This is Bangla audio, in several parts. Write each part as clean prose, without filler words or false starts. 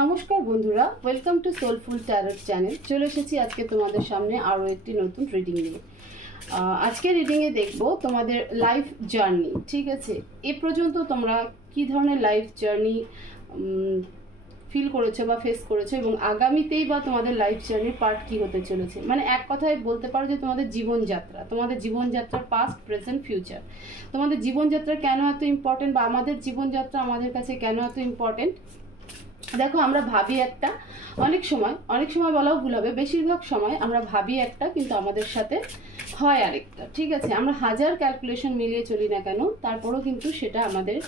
নমস্কার বন্ধুরা, welcome to soulful tarot channel. চলে এসেছি আজকে তোমাদের সামনে আরও একটি নতুন রিডিং নিয়ে। আজকে রিডিংয়ে দেখব তোমাদের লাইফ জার্নি। ঠিক আছে, এ পর্যন্ত তোমরা কি ধরনের লাইফ জার্নি ফিল করেছো বা ফেস করেছো, এবং আগামীতেই বা তোমাদের লাইফ জার্নির পার্ট কি হতে চলেছে। মানে এক কথায় বলতে পারো যে তোমাদের জীবনযাত্রার পাস্ট, প্রেজেন্ট, ফিউচার। তোমাদের জীবনযাত্রা কেন এত ইম্পর্টেন্ট, বা আমাদের জীবনযাত্রা আমাদের কাছে কেন এত ইম্পর্টেন্ট। দেখো, আমরা ভাবি একটা, অনেক সময় বলাও ভুল হবে, বেশিরভাগ সময় আমরা ভাবি একটা কিন্তু আমাদের সাথে হয় আরেকটা। ঠিক আছে, আমরা হাজার ক্যালকুলেশন মিলিয়ে চলি না কেন, তারপরেও কিন্তু সেটা আমাদের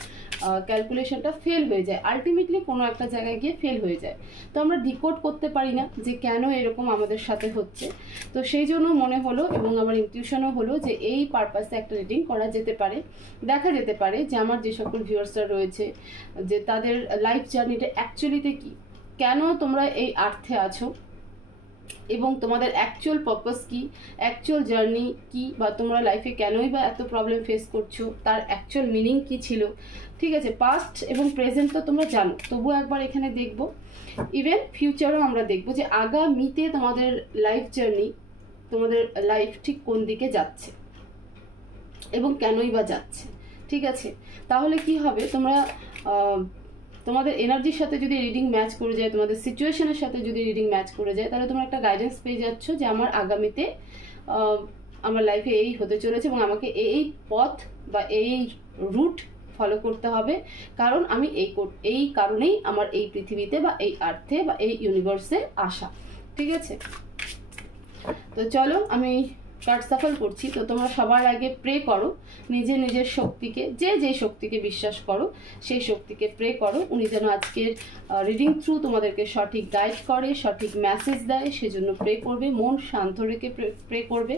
ক্যালকুলেশনটা ফেল হয়ে যায়, আলটিমেটলি কোনো একটা জায়গায় গিয়ে ফেল হয়ে যায়। তো আমরা ডিকোড করতে পারি না যে কেন এরকম আমাদের সাথে হচ্ছে। তো সেই জন্য মনে হলো, এবং আমার ইনটিউশনও হলো যে এই পারপাসে একটা রিডিং করা যেতে পারে। দেখা যেতে পারে যে আমার যে সকল ভিউয়ার্সরা রয়েছে, যে তাদের লাইফ জার্নিটা অ্যাকচুয়ালিতে কি, কেন তোমরা এই আর্থে আছো, এবং তোমাদের অ্যাকচুয়াল পারপাস কি, অ্যাকচুয়াল জার্নি কি, বা তোমরা লাইফে কেনই বা এত প্রবলেম ফেস করছো, তার অ্যাকচুয়াল মিনিং কি ছিল। ঠিক আছে, পাস্ট এবং প্রেজেন্ট তো তোমরা জানো, তবুও একবার এখানে দেখবো। ইভেন ফিউচারও আমরা দেখবো যে আগামীতে তোমাদের লাইফ জার্নি, তোমাদের লাইফ ঠিক কোন দিকে যাচ্ছে এবং কেনই বা যাচ্ছে। ঠিক আছে, তাহলে কি হবে, তোমরা তোমাদের এনার্জির সাথে যদি রিডিং ম্যাচ করে যায়, তোমাদের সিচুয়েশনের সাথে যদি রিডিং ম্যাচ করে যায়, তাহলে তোমরা একটা গাইডেন্স পেয়ে যাচ্ছ যে আমার আগামীতে আমার লাইফে এই হতে চলেছে, এবং আমাকে এই পথ বা এই রুট ফলো করতে হবে, কারণ আমি এই কারণেই আমার এই পৃথিবীতে বা এই আর্থে বা এই ইউনিভার্সে আসা। ঠিক আছে, তো চলো আমি কার্ড সাফল করছি। তো তোমরা সবার আগে প্রে করো নিজের শক্তিকে, যে শক্তিকে বিশ্বাস করো সেই শক্তিকে প্রে করো, উনি যেন আজকের রিডিং থ্রু তোমাদেরকে সঠিক গাইড করে, সঠিক মেসেজ দেয়, সেজন্য প্রে করবে। মন শান্ত রেখে প্রে করবে।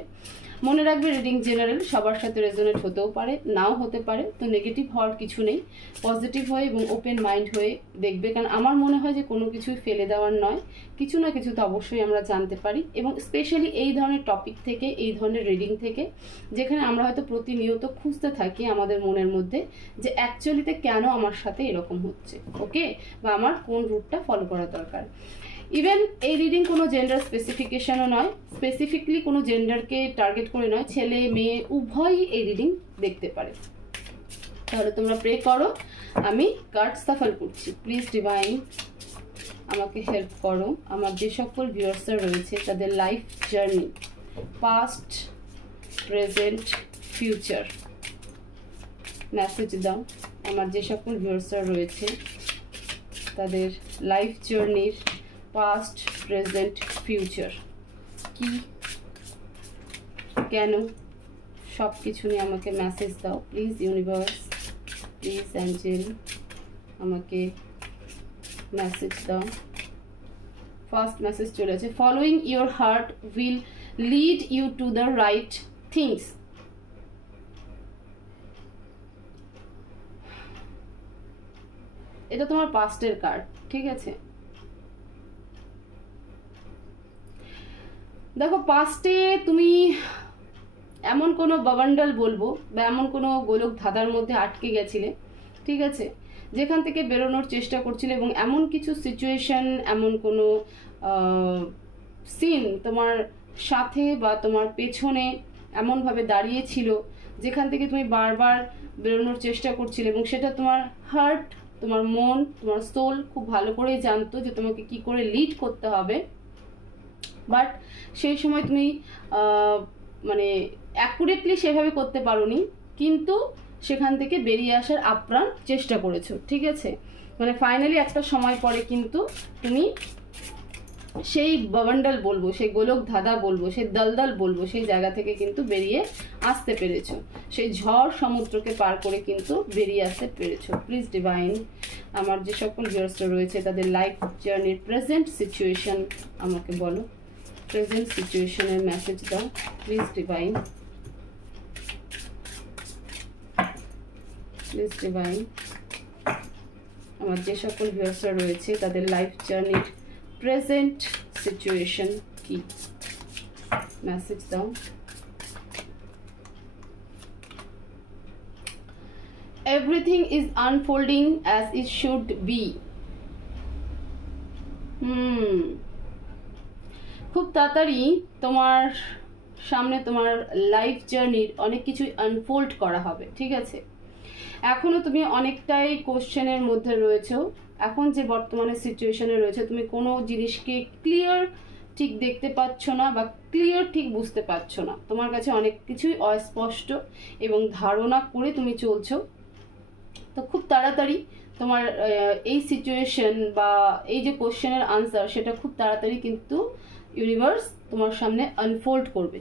মনে রাখবে, রিডিং জেনারেল, সবার সাথে রেজোনেট হতেও পারে, নাও হতে পারে। তো নেগেটিভ হওয়ার কিছু নেই, পজিটিভ হয়ে এবং ওপেন মাইন্ড হয়ে দেখবে, কারণ আমার মনে হয় যে কোনো কিছুই ফেলে দেওয়ার নয়, কিছু না কিছু তো অবশ্যই আমরা জানতে পারি। এবং স্পেশালি এই ধরনের টপিক থেকে, এই ধরনের রিডিং থেকে, যেখানে আমরা হয়তো প্রতিনিয়ত খুঁজতে থাকি আমাদের মনের মধ্যে যে অ্যাকচুয়ালিতে কেন আমার সাথে এরকম হচ্ছে, ওকে, বা আমার কোন রুটটা ফলো করা দরকার। ইভেন এই রিডিং কোনো জেন্ডার স্পেসিফিকেশনও নয়, স্পেসিফিকলি কোনো জেন্ডারকে টার্গেট করে নয়, ছেলে মেয়ে উভয়ই এই রিডিং দেখতে পারে। তাহলে তোমরা প্রে করো, আমি কার্ড সাফল করছি। প্লিজ ডিভাইন আমাকে হেল্প করো, আমার যে সকল ভিউয়ার্সরা রয়েছে তাদের life journey, past, present, future, message দাও। আমার যে সকল ভিউয়ার্সরা রয়েছে তাদের লাইফ জার্নির পাস্ট, প্রেজেন্ট, ফিউচার কি, কেন, সব কিছু নিয়ে আমাকে মেসেজ দাও প্লিজ। ইউনিভার্স, প্লিজ অ্যাঞ্জেল, আমাকে মেসেজ দাও। ফার্স্ট মেসেজ চলে আছে, following your heart will lead you to the right things. এটা তোমার পাস্টের কার্ড। ঠিক আছে, দেখো, পাস্টে তুমি এমন কোনো বাবান্ডাল বলবো, বা এমন কোনো গোলক ধাঁধার মধ্যে আটকে গেছিলে, ঠিক আছে, যেখান থেকে বেরোনোর চেষ্টা করছিলে, এবং এমন কিছু সিচুয়েশন, এমন কোনো সিন তোমার সাথে বা তোমার পেছনে এমনভাবে দাঁড়িয়েছিল যেখান থেকে তুমি বারবার বেরোনোর চেষ্টা করছিলে, এবং সেটা তোমার হার্ট, তোমার মন, তোমার সোল খুব ভালো করেই জানতো যে তোমাকে কি করে লিড করতে হবে। বাট সেই সময় তুমি মানে অ্যাকুরেটলি সেভাবে করতে পারোনি, কিন্তু সেখান থেকে বেরিয়ে আসার আপ্রাণ চেষ্টা করেছো। ঠিক আছে, মানে ফাইনালি একটা সময় পরে কিন্তু তুমি সেই বাবান্ডাল বলবো, সেই গোলক ধাঁধা বলবো, সেই দলদল বলবো, সেই জায়গা থেকে কিন্তু বেরিয়ে আসতে পেরেছো, সেই ঝড় সমুদ্রকে পার করে কিন্তু বেরিয়ে আসতে পেরেছো। প্লিজ ডিভাইন আমার যে সকল ভিউয়ার্সরা রয়েছে তাদের লাইফ জার্নির প্রেজেন্ট সিচুয়েশন আমাকে বলো, প্রেজেন্ট সিচুয়েশনের মেসেজ দাও প্লিজ ডিভাইন, প্লিজ ডিভাইন আমার যে সকল ভিউয়ার্সরা রয়েছে তাদের লাইফ জার্নির প্রেজেন্ট সিচুয়েশন কি, মেসেজ দাও। Everything is unfolding as it should be. খুব তাড়াতাড়ি তোমার সামনে তোমার লাইফ জার্নির অনেক কিছু আনফোল্ড করা হবে, ঠিক আছে। এখনো তুমি অনেকটাই কোশ্চেনের মধ্যে রয়েছো। এখন যে বর্তমানে সিচুয়েশনে রয়েছে, তুমি কোনো জিনিসকে ক্লিয়ার ঠিক দেখতে পাচ্ছ না বা ক্লিয়ার ঠিক বুঝতে পারছো না। তোমার কাছে অনেক কিছুই অস্পষ্ট এবং ধারণা করে তুমি চলছো। তো খুব তাড়াতাড়ি তোমার এই সিচুয়েশন বা এই যে কোশ্চেনের আনসার, সেটা খুব তাড়াতাড়ি কিন্তু ইউনিভার্স তোমার সামনে আনফোল্ড করবে।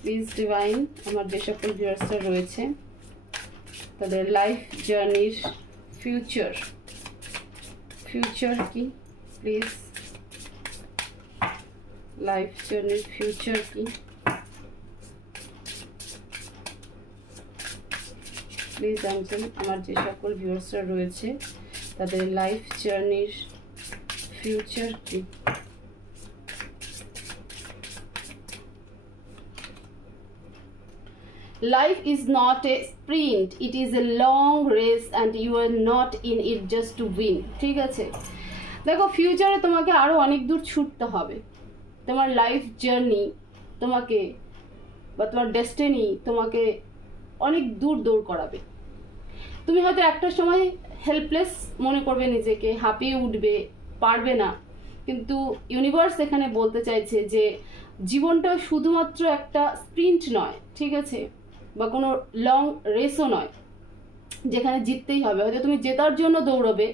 প্লিজ ডিভাইন, আমার যে সকল ভিউয়ার্সরা রয়েছে তাদের লাইফ জার্নির ফিউচার কি প্লিজ, লাইফ জার্নির ফিউচার কি প্লিজ আনসার। আমার যে সকল ভিউয়ার্সরা রয়েছে তাদের লাইফ জার্নির ফিউচার কি। Life is not a sprint, it is a long race and you are not in it just to win, ঠিক আছে। দেখো, ফিউচারে তোমাকে আরো অনেক দূর ছুটতে হবে। তোমার লাইফ জার্নি তোমাকে বা তোমার ডেস্টিনি তোমাকে অনেক দূর দৌড় করাবে। তুমি হয়তো একটা সময় হেল্পলেস মনে করবে নিজেকে, হাঁপিয়ে উঠবে, পারবে না। কিন্তু ইউনিভার্স এখানে বলতে চাইছে যে জীবনটা শুধুমাত্র একটা স্প্রিন্ট নয়, ঠিক আছে, বা কোনো লং রেসও নয় যেখানে জিততেই হবে। হয়তো তুমি জেতার জন্য দৌড়বে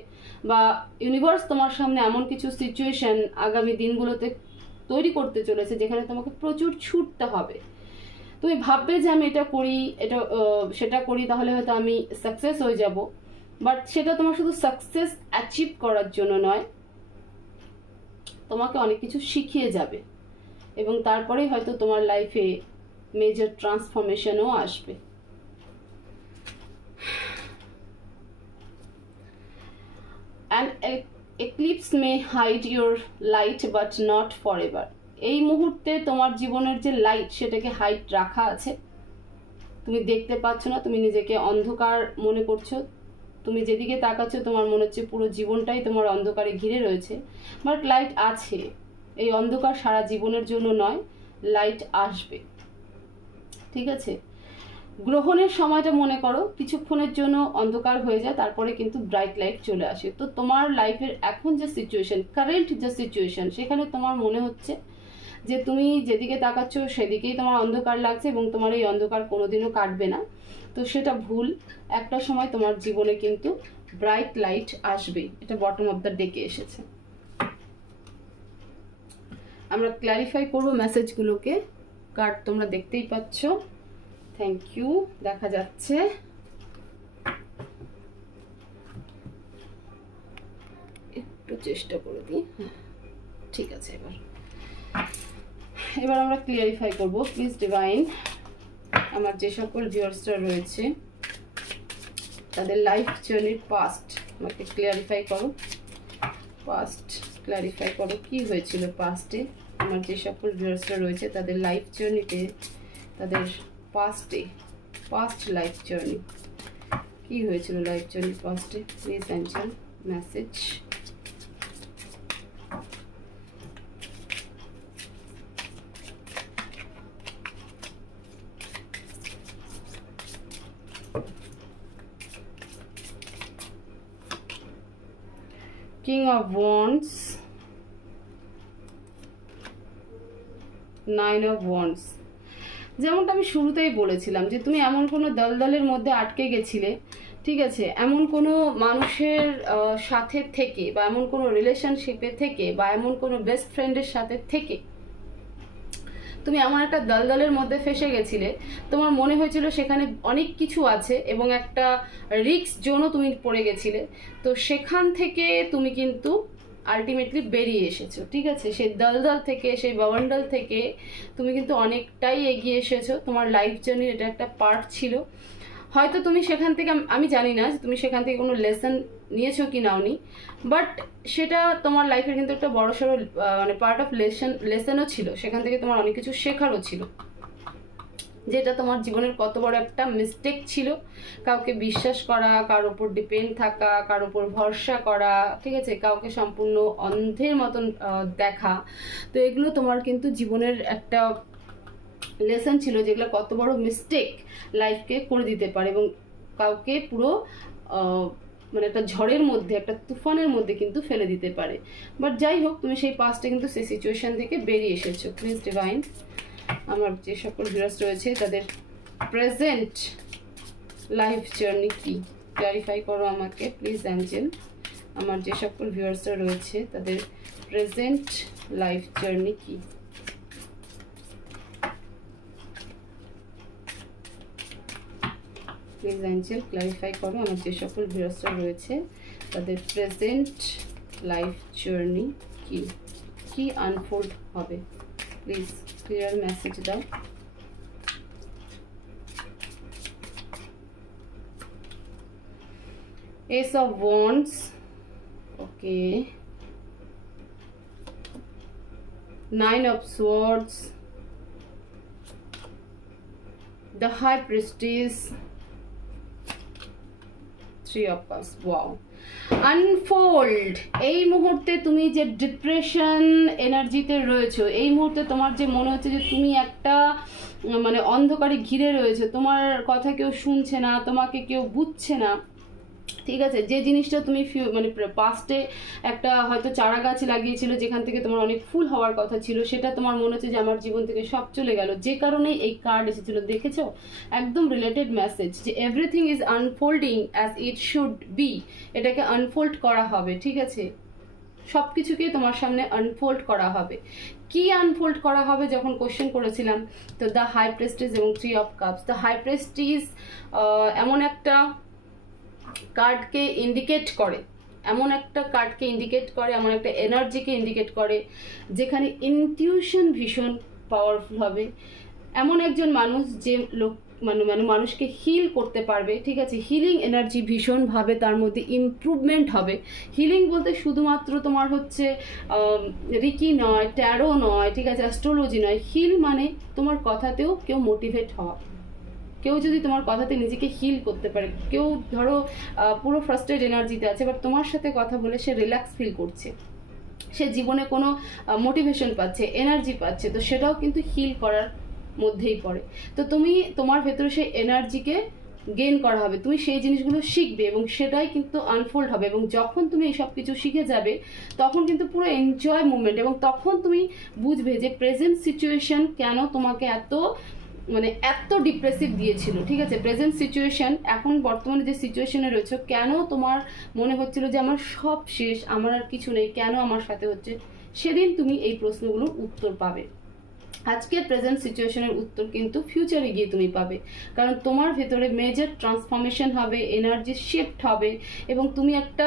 বা ইউনিভার্স তোমার সামনে এমন কিছু সিচুয়েশন আগামী দিনগুলোতে তৈরি করতে চলেছে যেখানে তোমাকে প্রচুর ছুটতে হবে। তুমি ভাববে যে আমি এটা করি, সেটা করি, তাহলে হয়তো আমি সাকসেস হয়ে যাব। বাট সেটা তোমার শুধু সাকসেস অ্যাচিভ করার জন্য নয়, তোমাকে অনেক কিছু শিখিয়ে যাবে এবং তারপরেই হয়তো তোমার লাইফে মেজর ট্রান্সফরমেশনও আসবে। An eclipse may hide your light but not forever. এই মুহূর্তে তোমার জীবনের যে লাইট, সেটাকে হাইড রাখা আছে। তুমি দেখতে পাচ্ছ না, তুমি নিজেকে অন্ধকার মনে করছো, তুমি যেদিকে তাকাচ্ছ তোমার মনে হচ্ছে পুরো জীবনটাই তোমার অন্ধকারে ঘিরে রয়েছে। বাট লাইট আছে। এই অন্ধকার সারা জীবনের জন্য নয়, লাইট আসবে, ঠিক আছে। গ্রহণের সময়টা মনে করো, কিছুক্ষণের জন্য অন্ধকার হয়ে যায়, তারপরে কিন্তু ব্রাইট লাইট চলে আসে। তো তোমার লাইফের এখন যে সিচুয়েশন, কারেন্ট যে সিচুয়েশন, সেখানে তোমার মনে হচ্ছে যে তুমি যেদিকে তাকাচ্ছ সেদিকেই তোমার অন্ধকার লাগছে এবং তোমার এই অন্ধকার কোনোদিনও কাটবে না। তো সেটা ভুল। একটা সময় তোমার জীবনে কিন্তু ব্রাইট লাইট আসবে। এটা বটম অফ দ্য ডেকে এসেছে। আমরা ক্ল্যারিফাই করবো মেসেজগুলোকে। কার্ড তোমরা দেখতেই পাচ্ছ। Thank you. দেখা যাচ্ছে একটু চেষ্টা করে দিই। ঠিক আছে, এবার আমরা ক্লিয়ারিফাই করব। প্লিজ ডিভাইন, আমার যে সকল ভিউয়ার্সরা রয়েছে তাদের লাইফ জার্নির পাস্ট আমাকে ক্লিয়ারিফাই করো। পাস্ট ক্লিয়ারিফাই করো, কি হয়েছিল পাস্টে। আমার যে সকল ভিউয়ার্সরা রয়েছে তাদের লাইফ জার্নিতে, তাদের পাস্ট লাইফ জার্নি কি হয়েছিল, লাইফ জার্নি পাস্টে। Please answer message. King of wands, 9 of wands. যেমনটা আমি শুরুতেই বলেছিলাম যে তুমি এমন কোনো দলদলের মধ্যে আটকে গেছিলে, ঠিক আছে, এমন কোনো মানুষের সাথে থেকে বা এমন কোনো রিলেশনশিপে থেকে বা এমন কোনো বেস্ট ফ্রেন্ডের সাথে থেকে তুমি এমন একটা দলদলের মধ্যে ফেসে গেছিলে। তোমার মনে হয়েছিল সেখানে অনেক কিছু আছে এবং একটা রিস্ক জোনও তুমি পড়ে গেছিলে। তো সেখান থেকে তুমি কিন্তু আলটিমেটলি বেরিয়ে এসেছো, ঠিক আছে। সেই দলদল থেকে, সেই বাওয়ান্ডাল থেকে তুমি কিন্তু অনেকটাই এগিয়ে এসেছো। তোমার লাইফ জার্নির এটা একটা পার্ট ছিল। হয়তো তুমি সেখান থেকে, আমি জানি না যে তুমি সেখান থেকে কোনো লেসন নিয়েছো কি নাওনি, বাট সেটা তোমার লাইফের কিন্তু একটা বড়সড় মানে পার্ট অফ লেসনও ছিল। সেখান থেকে তোমার অনেক কিছু শেখারও ছিল। যেটা তোমার জীবনের কত বড় একটা মিস্টেক ছিল, কাউকে বিশ্বাস করা, কারোর উপর ডিপেন্ড থাকা, কারোর উপর ভরসা করা, ঠিক আছে, কাউকে সম্পূর্ণ অন্ধের মতন দেখা। তো এগুলো তোমার কিন্তু জীবনের একটা লেসন ছিল, যেগুলো কত বড় মিস্টেক লাইফকে করে দিতে পারে এবং কাউকে পুরো মানে একটা ঝড়ের মধ্যে, একটা তুফানের মধ্যে কিন্তু ফেলে দিতে পারে। বাট যাই হোক, তুমি সেই পাস্টে কিন্তু সেই সিচুয়েশন থেকে বেরিয়ে এসেছো। প্লিজ ডিভাইন, আমার যে সকল ভিউয়ার্স রয়েছে তাদের প্রেজেন্ট লাইফ জার্নি কি ক্লারিফাই করো আমাকে প্লিজ অ্যাঞ্জেল। আমার যে সকল ভিউয়ার্সরা রয়েছে তাদের প্রেজেন্ট লাইফ জার্নি কি। প্লিজ অ্যাঞ্জেল ক্লারিফাই করো আমার যে সকল ভিউয়ার্সরা রয়েছে তাদের প্রেজেন্ট লাইফ জার্নি কি, কি আনফোল্ড হবে। প্লিজ ক্লিয়ার মেসেজ দাও। Ace of Wands, okay. 9 of Swords, the High Priestess, 3 of Cups. Wow. Unfold. এই মুহূর্তে তুমি যে ডিপ্রেশন এনার্জিতে রয়েছো, এই মুহূর্তে তোমার যে মনে হচ্ছে যে তুমি একটা মানে অন্ধকারে ঘিরে রয়েছে, তোমার কথা কেউ শুনছে না, তোমাকে কেউ বুঝছে না, ঠিক আছে, যে জিনিসটা তুমি মানে পাস্টে একটা হয়তো চারা গাছ লাগিয়েছিল যেখান থেকে তোমার অনেক ফুল হওয়ার কথা ছিল, সেটা তোমার মনে হচ্ছে যে আমার জীবন থেকে সব চলে গেল, যে কারণে এই কার্ড এসেছিল। দেখেছো, একদম রিলেটেড মেসেজ যে everything is unfolding as it should be. এটাকে আনফোল্ড করা হবে, ঠিক আছে, সব কিছুকেই তোমার সামনে আনফোল্ড করা হবে। কি আনফোল্ড করা হবে যখন কোশ্চেন করেছিলাম, তো দ্য হাই প্রেস্টিজ এবং 3 of cups. The high prestige এমন একটা কার্ডকে ইন্ডিকেট করে, এমন একটা কার্ডকে ইন্ডিকেট করে, এমন একটা এনার্জিকে ইন্ডিকেট করে যেখানে ইনটিউশন ভীষণ পাওয়ারফুল হবে। এমন একজন মানুষ যে লোক মানে মানুষকে হিল করতে পারবে, ঠিক আছে, হিলিং এনার্জি ভীষণভাবে তার মধ্যে ইমপ্রুভমেন্ট হবে। হিলিং বলতে শুধুমাত্র তোমার হচ্ছে রিকি নয়, ট্যারো নয়, ঠিক আছে, অ্যাস্ট্রোলজি নয়। হিল মানে তোমার কথাতেও কেউ মোটিভেট হওয়া, কেউ যদি তোমার কথাতে নিজেকে হিল করতে পারে। কেউ ধরো পুরো ফ্রাস্ট্রেট এনার্জিতে আছে, বাট তোমার সাথে কথা বলে সে রিল্যাক্স ফিল করছে, সে জীবনে কোনো মোটিভেশন পাচ্ছে, এনার্জি পাচ্ছে, তো সেটাও কিন্তু হিল করার মধ্যেই পড়ে। তো তুমি তোমার ভেতরে সেই এনার্জিকে গেইন করা হবে, তুমি সেই জিনিসগুলো শিখবে এবং সেটাই কিন্তু আনফোল্ড হবে। এবং যখন তুমি এই সব কিছু শিখে যাবে তখন কিন্তু পুরো এনজয় মুভমেন্ট, এবং তখন তুমি বুঝবে যে প্রেজেন্ট সিচুয়েশন কেন তোমাকে এত ডিপ্রেসিভ দিয়েছিল, ঠিক আছে, প্রেজেন্ট সিচুয়েশন এখন বর্তমানে যে সিচুয়েশনে রয়েছে কেন তোমার মনে হচ্ছিল যে আমার সব শেষ, আমার আর কিছু নেই, কেন আমার সাথে হচ্ছে, সেদিন তুমি এই প্রশ্নগুলোর উত্তর পাবে। আজকের প্রেজেন্ট সিচুয়েশনের উত্তর কিন্তু ফিউচারে গিয়ে তুমি পাবে, কারণ তোমার ভেতরে মেজর ট্রান্সফরমেশন হবে, এনার্জি শিফট হবে এবং তুমি একটা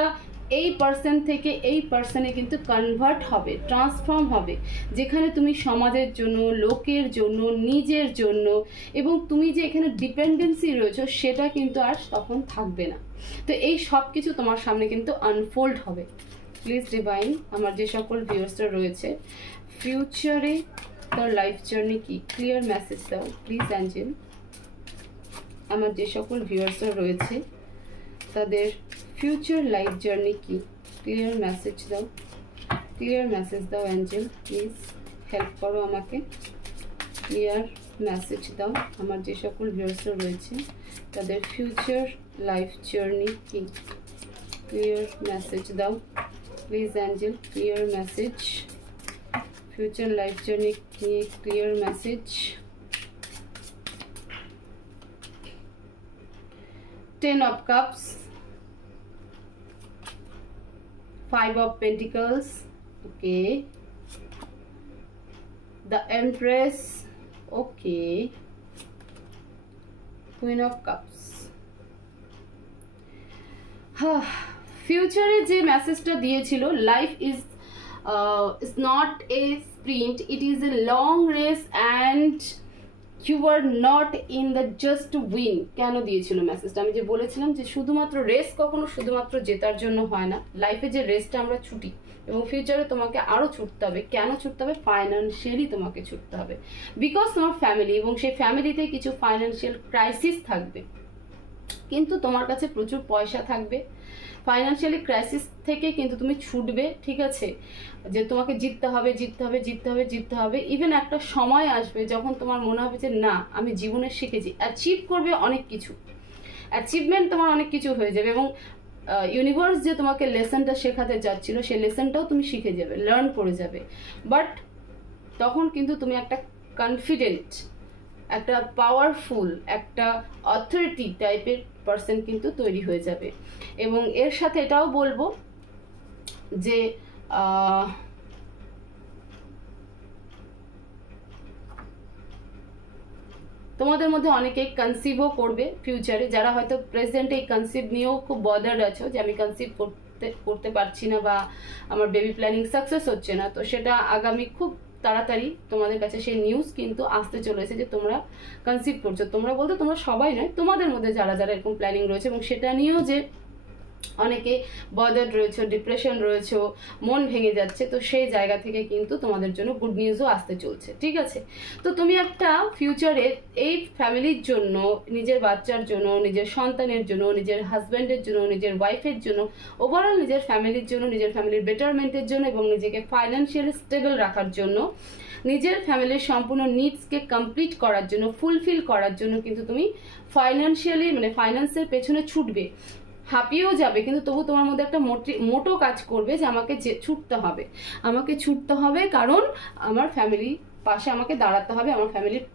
এই পার্সন থেকে এই পার্সনে কিন্তু কনভার্ট হবে, ট্রান্সফর্ম হবে, যেখানে তুমি সমাজের জন্য, লোকের জন্য, নিজের জন্য, এবং তুমি যে এখানে ডিপেন্ডেন্সি রয়েছে সেটা কিন্তু আর তখন থাকবে না। তো এই সব কিছু তোমার সামনে কিন্তু আনফোল্ড হবে। প্লিজ ডিভাইন, আমার যে সকল ভিউয়ার্সরা রয়েছে ফিউচারে তার লাইফ জার্নি কি, ক্লিয়ার মেসেজ দাও প্লিজ অ্যাঞ্জেল। আমার যে সকল ভিউয়ার্সরা রয়েছে তাদের ফিউচার লাইফ জার্নি কি, ক্লিয়ার মেসেজ দাও, ক্লিয়ার মেসেজ দাও অ্যাঞ্জেল, প্লিজ হেল্প করো আমাকে, ক্লিয়ার মেসেজ দাও। আমার যে সকল ভিউয়ার্সরা রয়েছে তাদের ফিউচার লাইফ জার্নি কি, ক্লিয়ার মেসেজ দাও please Angel, clear message, future life journey ki clear message। 10 of cups, 5 of pentacles, okay, the empress, okay, queen of cups। ফিউচারে যে মেসেজটা দিয়েছিল, life is is not a sprint, it is a long race and you are not in the just win. কেন দিয়েছিল মেসেজটা? আমি যে বলেছিলাম যে শুধুমাত্র রেস কখনো শুধুমাত্র জেতার জন্য হয় না। লাইফে যে রেসটা আমরা ছুটি এবং ফিউচারে তোমাকে আরও ছুটতে হবে। কেন ছুটতে হবে? ফাইন্যান্সিয়ালি তোমাকে ছুটতে হবে, বিকজ তোমার ফ্যামিলি এবং সেই ফ্যামিলিতে কিছু ফাইন্যান্সিয়াল ক্রাইসিস থাকবে, কিন্তু তোমার কাছে প্রচুর পয়সা থাকবে। ফাইন্যান্সিয়ালি ক্রাইসিস থেকে কিন্তু তুমি ছুটবে, ঠিক আছে, যে তোমাকে জিততে হবে জিততে হবে জিততে হবে জিততে হবে। ইভেন একটা সময় আসবে যখন তোমার মনে হবে যে না, আমি জীবনে শিখেছি, অ্যাচিভ করবে অনেক কিছু, অ্যাচিভমেন্ট তোমার অনেক কিছু হয়ে যাবে এবং ইউনিভার্স যে তোমাকে লেসনটা শেখাতে যাচ্ছিল সেই লেসনটাও তুমি শিখে যাবে, লার্ন করে যাবে। বাট তখন কিন্তু তুমি একটা কনফিডেন্ট, একটা পাওয়ারফুল, একটা অথরিটি টাইপের পার্সন কিন্তু তৈরি হয়ে যাবে। এবং এর সাথে এটাও বলবো যে তোমাদের মধ্যে অনেকেই কনসিভও করবে ফিউচারে, যারা হয়তো প্রেজেন্টে এই কনসিভ নিয়েও খুব বদার্ড আছো যে আমি কনসিভ করতে পারছি না বা আমার বেবি প্ল্যানিং সাকসেস হচ্ছে না, তো সেটা আগামী খুব তাড়াতাড়ি তোমাদের কাছে সেই নিউজ কিন্তু আসতে চলেছে যে তোমরা কনসিভ করছো। তোমরা বলতে তোমরা সবাই নয়, তোমাদের মধ্যে যারা যারা এরকম প্ল্যানিং রয়েছে এবং সেটা নিয়েও যে অনেকে বদার্ড রয়েছে, ডিপ্রেশন রয়েছে, মন ভেঙে যাচ্ছে, তো সেই জায়গা থেকে কিন্তু তোমাদের জন্য গুড নিউজও আসতে চলছে, ঠিক আছে। তো তুমি একটা ফিউচারে এই ফ্যামিলির জন্য, নিজের বাচ্চার জন্য, নিজের সন্তানের জন্য, নিজের হাজব্যান্ডের জন্য, নিজের ওয়াইফের জন্য, ওভারঅল নিজের ফ্যামিলির জন্য, নিজের ফ্যামিলির বেটারমেন্টের জন্য এবং নিজেকে ফাইন্যান্সিয়ালি স্টেবল রাখার জন্য, নিজের ফ্যামিলির সম্পূর্ণ নিডসকে কমপ্লিট করার জন্য, ফুলফিল করার জন্য কিন্তু তুমি ফাইন্যান্সিয়ালি মানে ফাইন্যান্সের পেছনে ছুটবে, হাঁপিয়েও যাবে, কিন্তু তবু তোমার মধ্যে একটা মোটো কাজ করবে যে আমাকে ছুটতে হবে, আমাকে ছুটতে হবে, কারণ আমার ফ্যামিলি পাশে আমাকে দাঁড়াতে হবে, আমার ফ্যামিলির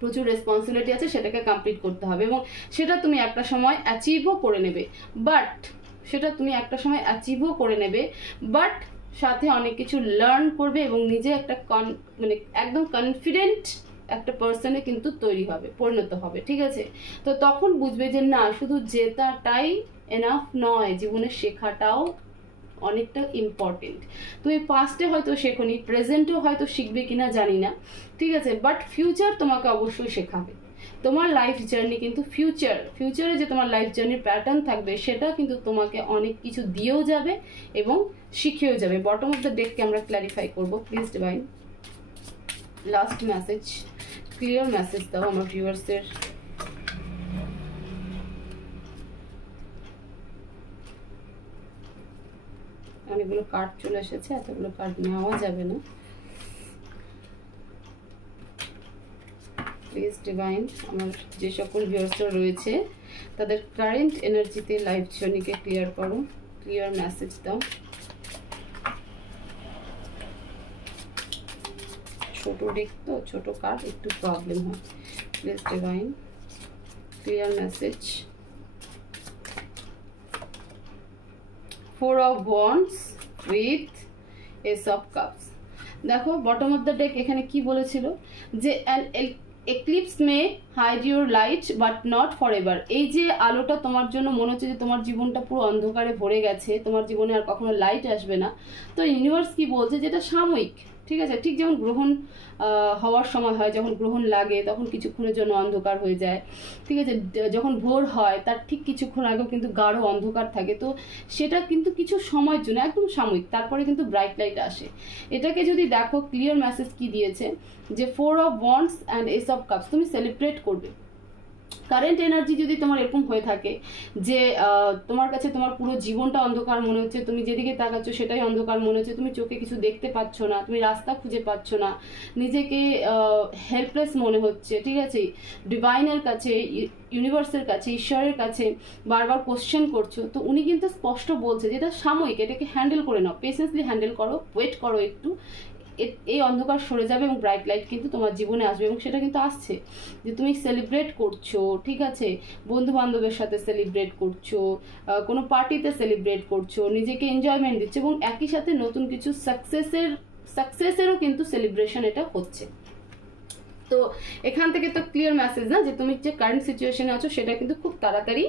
প্রচুর রেসপন্সিবিলিটি আছে, সেটাকে কমপ্লিট করতে হবে এবং সেটা তুমি একটা সময় অ্যাচিভও করে নেবে। বাট সাথে অনেক কিছু লার্ন করবে এবং নিজে একটা মানে একদম কনফিডেন্ট একটা পার্সনে কিন্তু তৈরি হবে, পরিণত হবে, ঠিক আছে। তো তখন বুঝবে যে না, শুধু জেতাটাই এনাফ নয়, জীবনে শেখাটাও অনেকটা ইম্পর্টেন্ট। তুমি পাস্টে হয়তো শেখোনি, প্রেজেন্টেও হয়তো শিখবে কিনা জানি না, ঠিক আছে, বাট ফিউচার তোমাকে অবশ্যই শেখাবে। তোমার লাইফ জার্নি কিন্তু ফিউচারে যে তোমার লাইফ জার্নির প্যাটার্ন থাকবে সেটা কিন্তু তোমাকে অনেক কিছু দিয়েও যাবে এবং শিখিয়েও যাবে। বটম অফ দ্য ডেককে আমরা ক্ল্যারিফাই করবো। Please divine last message, clear message দাও আমার ভিউয়ার্সের। অনেকগুলো কার্ড চলে এসেছে, এতগুলো কার্ড নেওয়া যাবে না। প্লিজ ডিভাইন আমার যে সকল ভিউয়ার্সরা রয়েছে তাদের কারেন্ট এনার্জিতে লাইফ জার্নিকে ক্লিয়ার করো, ক্লিয়ার মেসেজ দাও। ছোট ডেক তো, ছোট কার্ড একটু প্রবলেম হয়। Please divine clear message. 4 of Wands with Ace of Cups। দেখো বটম অফ দ্য ডেক এখানে কি বলেছিল যে an eclipse may hide your light but not forever। এই যে আলোটা তোমার জন্য মনে হচ্ছে যে তোমার জীবনটা পুরো অন্ধকারে ভরে গেছে, তোমার জীবনে আর কখনো লাইট আসবে না, তো ইউনিভার্স কি বলছে যেটা সাময়িক, ঠিক আছে। ঠিক যেমন গ্রহণ হওয়ার সময় হয়, যখন গ্রহণ লাগে তখন কিছুক্ষণের জন্য অন্ধকার হয়ে যায়, ঠিক আছে। যখন ভোর হয় তার ঠিক কিছুক্ষণ আগেও কিন্তু গাঢ় অন্ধকার থাকে, তো সেটা কিন্তু কিছু সময়ের জন্য একদম সাময়িক, তারপরে কিন্তু ব্রাইট লাইট আসে। এটাকে যদি দেখো ক্লিয়ার মেসেজ কি দিয়েছে যে 4 of Wands and Ace of Cups তুমি সেলিব্রেট করবে। কারেন্ট এনার্জি যদি তোমার এরকম হয়ে থাকে যে তোমার কাছে তোমার পুরো জীবনটা অন্ধকার মনে হচ্ছে, তুমি যেদিকে তাকাচ্ছ সেটাই অন্ধকার মনে হচ্ছে, তুমি চোখে কিছু দেখতে পাচ্ছ না, তুমি রাস্তা খুঁজে পাচ্ছ না, নিজেকে হেল্পলেস মনে হচ্ছে, ঠিক আছে, ডিভাইনের কাছে, ইউনিভার্সের কাছে, ঈশ্বরের কাছে বারবার কোশ্চেন করছো, তো উনি কিন্তু স্পষ্ট বলছে যে এটা সাময়িক, এটাকে হ্যান্ডেল করে নাও, পেশেন্সলি হ্যান্ডেল করো, ওয়েট করো একটু, এই অন্ধকার সরে যাবে এবং ব্রাইট লাইট কিন্তু তোমার জীবনে আসবে। এবং সেটা কিন্তু আসছে যে তুমি সেলিব্রেট করছো, ঠিক আছে, বন্ধু বান্ধবের সাথে সেলিব্রেট করছো, কোনো পার্টিতে সেলিব্রেট করছো, নিজেকে এনজয়মেন্ট দিচ্ছ এবং একই সাথে নতুন কিছু সাকসেসেরও কিন্তু সেলিব্রেশন এটা হচ্ছে। তো এখান থেকে তো ক্লিয়ার মেসেজ না যে তুমি যে কারেন্ট সিচুয়েশনে আছো সেটা কিন্তু খুব তাড়াতাড়ি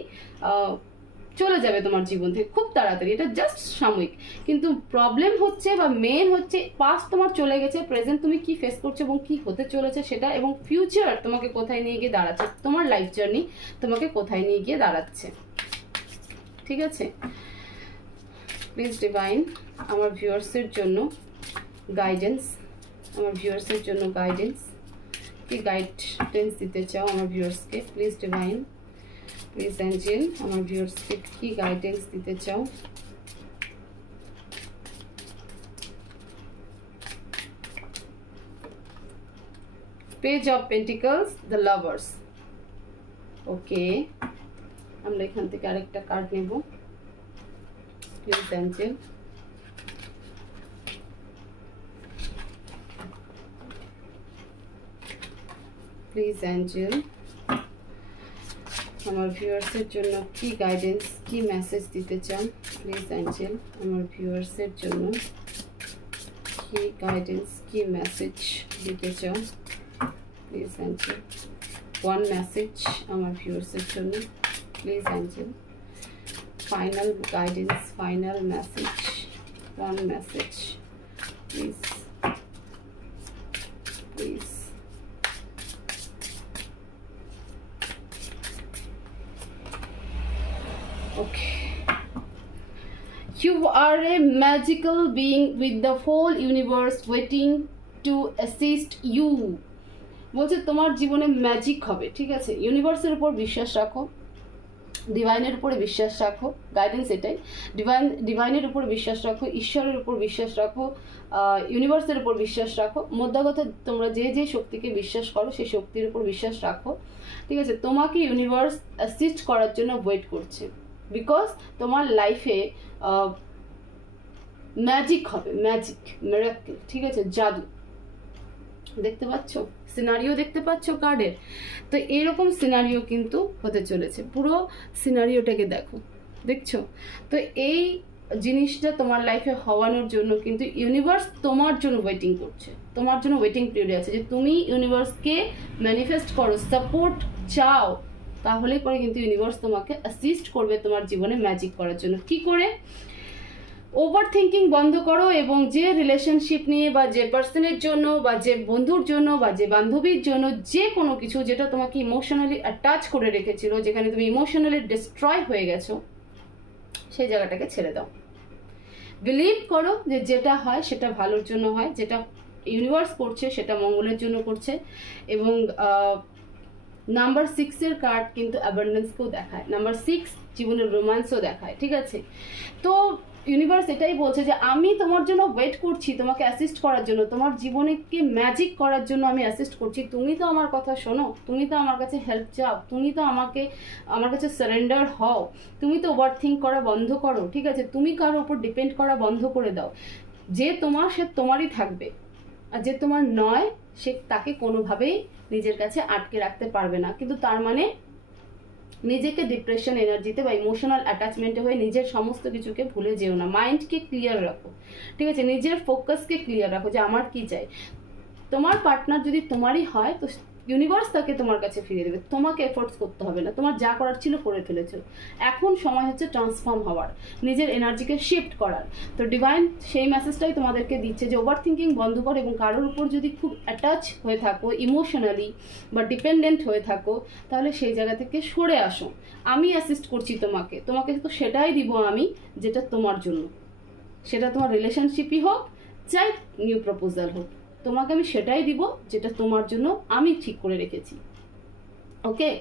চলে যাবে তোমার জীবন থেকে খুব তাড়াতাড়ি, এটা জাস্ট সাময়িক। কিন্তু প্রবলেম হচ্ছে বা মেন হচ্ছে পাস্ট তোমার চলে গেছে, প্রেজেন্ট তুমি কি ফেস করছো এবং কি হতে চলেছে সেটা, এবং ফিউচার তোমাকে কোথায় নিয়ে গিয়ে দাঁড়াচ্ছে, তোমার লাইফ জার্নি তোমাকে কোথায় নিয়ে গিয়ে দাঁড়াচ্ছে। ঠিক আছে, প্লিজ ডিভাইন আমার ভিউয়ার্সের জন্য গাইডেন্স, আমার ভিউয়ার্সের জন্য গাইডেন্স, কি গাইডেন্স দিতে চাও আমার ভিউয়ার্সকে, প্লিজ ডিভাইন, প্লিজ এঞ্জেল আমার ভিউয়ার্সকে কি গাইডেন্স দিতে চাও। Page of pentacles, the lovers. Okay, আমরা এখান থেকে আরেকটা কার্ড নেব, প্লিজ এঞ্জেল। প্লিজ এঞ্জেল আমার ভিউয়ার্সের জন্য কি গাইডেন্স, কি মেসেজ দিতে চান, প্লিজ এঞ্জেল আমার ভিউয়ার্সের জন্য কি গাইডেন্স, কি মেসেজ দিতে চাও, প্লিজ এঞ্জেল। ওয়ান মেসেজ আমার ভিউয়ার্সের জন্য, please Angel. Final guidance, final message, one message, please please. Okay. You are a magical being with the whole universe waiting to assist you. বলছে তোমার জীবনে ম্যাজিক হবে, ঠিক আছে। ইউনিভার্সের উপর বিশ্বাস রাখো, ডিভাইনের উপরে বিশ্বাস রাখো, গাইডেন্স এটাই। ডিভাইনের উপর বিশ্বাস রাখো, ঈশ্বরের উপর বিশ্বাস রাখো, ইউনিভার্সের উপর বিশ্বাস রাখো। মোদ্দা কথা, তোমরা যে যে শক্তিকে বিশ্বাস করো সেই শক্তির উপর বিশ্বাস রাখো, ঠিক আছে। তোমাকে ইউনিভার্স অ্যাসিস্ট করার জন্য ওয়েট করছে, বিকজ তোমার লাইফে ম্যাজিক হবে, ম্যাজিক, মিরাকেল, ঠিক আছে, জাদু। দেখতে পাচ্ছ সিনারিও, দেখতে পাচ্ছ কার্ডের, তো এইরকম সিনারিও কিন্তু হতে চলেছে। পুরো সিনারিওটাকে দেখো, দেখছো তো। এই জিনিসটা তোমার লাইফে হওয়ানোর জন্য কিন্তু ইউনিভার্স তোমার জন্য ওয়েটিং করছে, তোমার জন্য ওয়েটিং পিরিয়ডে আছে, যে তুমি ইউনিভার্সকে ম্যানিফেস্ট করো, সাপোর্ট চাও, তাহলে পরে কিন্তু ইউনিভার্স তোমাকে অ্যাসিস্ট করবে তোমার জীবনে ম্যাজিক করার জন্য। কি করে? ওভার থিঙ্কিং বন্ধ করো, এবং যে রিলেশনশিপ নিয়ে বা যে পার্সনের জন্য বা যে বন্ধুর জন্য বা যে বান্ধবীর জন্য যে কোনো কিছু যেটা তোমাকে ইমোশনালি অ্যাটাচ করে রেখেছিল, যেখানে তুমি ইমোশনালি ডিস্ট্রয় হয়ে গেছো, সেই জায়গাটাকে ছেড়ে দাও। বিলিভ করো যে যেটা হয় সেটা ভালোর জন্য হয়, যেটা ইউনিভার্স করছে সেটা মঙ্গলের জন্য করছে। এবং নাম্বার 6-এর কার্ড কিন্তু অ্যাবান্ডেন্সকেও দেখায়, নাম্বার 6 জীবনের রোম্যান্সও দেখায়, ঠিক আছে। তো ইউনিভার্স এটাই বলছে যে আমি তোমার জন্য ওয়েট করছি, তোমাকে অ্যাসিস্ট করার জন্য, তোমার জীবনেকে ম্যাজিক করার জন্য আমি অ্যাসিস্ট করছি। তুমি তো আমার কথা শোনো, তুমি তো আমার কাছে হেল্প চাও, তুমি তো আমার কাছে সারেন্ডার হও, তুমি তো ওভার থিঙ্ক করা বন্ধ করো, ঠিক আছে। তুমি কারোর উপর ডিপেন্ড করা বন্ধ করে দাও। যে তোমার সে তোমারই থাকবে, আর যে তোমার নয় সে তাকে কোনোভাবেই নিজের কাছে আটকে রাখতে পারবে না। কিন্তু তার মানে নিজেকে ডিপ্রেশন এনার্জিতে বা ইমোশনাল অ্যাটাচমেন্টে হয়ে নিজের সমস্ত কিছুকে ভুলে যেও না। মাইন্ডকে ক্লিয়ার রাখো, ঠিক আছে, নিজের ফোকাসকে ক্লিয়ার রাখো যে আমার কি চাই। তোমার পার্টনার যদি তোমারই হয় তো ইউনিভার্স তাকে তোমার কাছে ফিরিয়ে দেবে, তোমাকে এফোর্টস করতে হবে না, তোমার যা করার ছিল করে ফেলেছো। এখন সময় হচ্ছে ট্রান্সফর্ম হওয়ার, নিজের এনার্জিকে শিফট করার। তো ডিভাইন সেই মেসেজটাই তোমাদেরকে দিচ্ছে যে ওভার থিঙ্কিং বন্ধ করো, এবং কারোর উপর যদি খুব অ্যাটাচ হয়ে থাকো ইমোশনালি বা ডিপেন্ডেন্ট হয়ে থাকো, তাহলে সেই জায়গা থেকে সরে আসো। আমি অ্যাসিস্ট করছি তোমাকে, তোমাকে তো সেটাই দিব আমি যেটা তোমার জন্য, সেটা তোমার রিলেশনশিপই হোক চাই নিউ প্রপোজাল হোক, তোমাকে আমি সেটাই দিব যেটা তোমার জন্য আমি ঠিক করে রেখেছি। ওকে,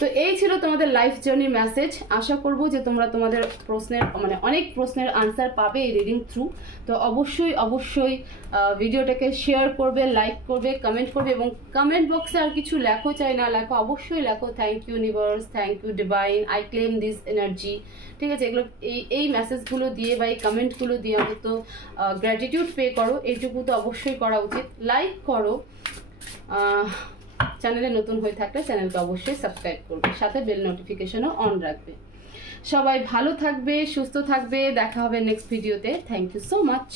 তো এই ছিল তোমাদের লাইফ জার্নির মেসেজ। আশা করব যে তোমরা তোমাদের প্রশ্নের অনেক প্রশ্নের আনসার পাবে এই রিডিং থ্রু। তো অবশ্যই ভিডিওটাকে শেয়ার করবে, লাইক করবে, কমেন্ট করবে, এবং কমেন্ট বক্সে আর কিছু লেখো চাই না লেখো, অবশ্যই লেখো thank you universe, thank you divine, I claim this energy, ঠিক আছে। এগুলো এই মেসেজগুলো দিয়ে বা এই কমেন্টগুলো দিয়ে অন্তত গ্র্যাটিটিউড পে করো, এইটুকু তো অবশ্যই করা উচিত। লাইক করো, চ্যানেলে নতুন হয়ে থাকলে চ্যানেলকে অবশ্যই সাবস্ক্রাইব করবে, সাথে বেল নোটিফিকেশনও অন রাখবে। সবাই ভালো থাকবে, সুস্থ থাকবে, দেখা হবে নেক্সট ভিডিওতে। Thank you so much.